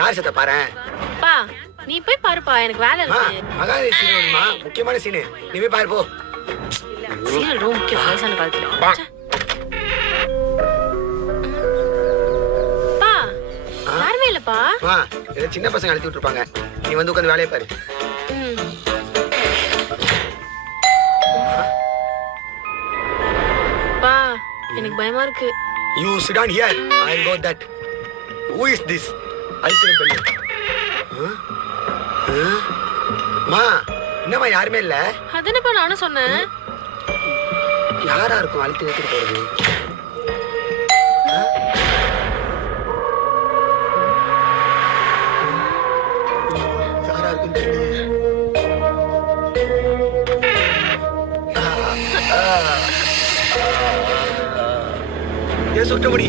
யார் செத்த பாறேன். பா நீ போய் பாருப்பா, எனக்கு வேலை இருக்கு. மகாதேவி சீன் வேணுமா? முக்கியமான சீனு. நீ போய் பாரு போ. சீரியல் ரொம்ப முக்கியம் வயசான காலத்துல. பா யாருமே இல்லப்பா. ஏதோ சின்ன பசங்க அழுத்தி விட்டுருப்பாங்க. நீ வந்து உட்காந்து வேலையை பாரு. பா எனக்கு பயமா இருக்கு. You sit down here. I'll go that. Who is this? அழுத்தின பெண்ணு. மா என்னம்மா யாருமே இல்ல? அதனப்பா நானும் சொன்னேன். யாரா இருக்கும் அழுத்தி வைக்கிட்டு போறது? யாரா இருக்கும் தெரியல. ஏன் சுட்ட முடி?